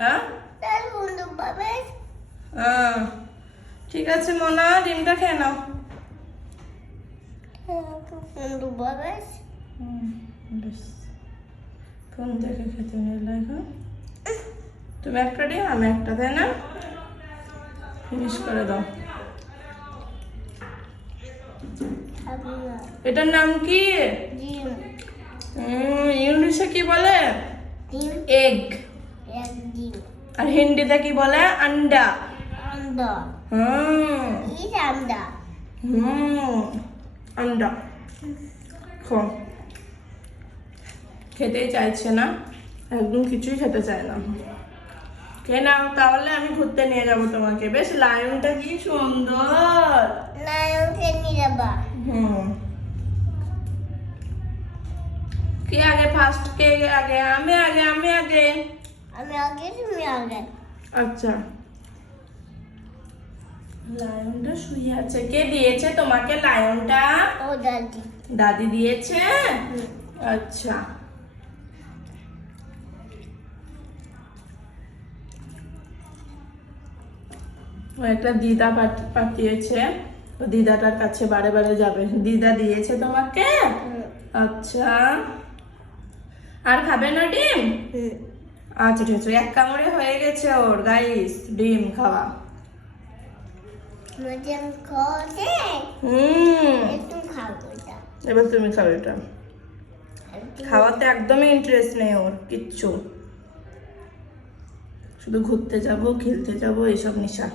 হ্যাঁ ঠিক আছে মোনা, ডিমটা খেয়ে নাও। ফোন দেখে খেতে নিলে এখন তুমি একটা ডিম আমি একটা, তাই না? ফিনিশ করে দাও। এটার নাম কি? ইংলিশে কি বলে? এগ। আর হিন্দিতে কি বলে? আন্ডা। আন্ডা খেতেই চাইছে না, একদম কিছুই খেতে চায় না। খেয়ে নাও তাহলে, আমি ঘুরতে নিয়ে যাবো তোমাকে। বেশ লায়নটা কি সুন্দর। কে আগে ফার্স্ট? কে আগে? আমি আগে। তুমি আগে। আচ্ছা, লায়নটা শুয়ে আছে। কে দিয়েছে তোমাকে লায়নটা? ও দাদি। দাদি দিয়েছে? আচ্ছা, ও একটা দিদা পাঠিয়েছে, তো দিদাটার কাছে বারে বারে যাবে। দিদা দিয়েছে তোমাকে? আচ্ছা, আর খাবে না ডিম? আচ্ছা ঠিক আছে, এক কামড়ে হয়ে গেছে ওর গাইস ডিম খাওয়া। এবার তুমি খাও এটা। খাওয়াতে একদমই ইন্টারেস্ট নেই ওর কিচ্ছু, শুধু ঘুরতে যাবো, খেলতে যাবো, এইসব নেশা।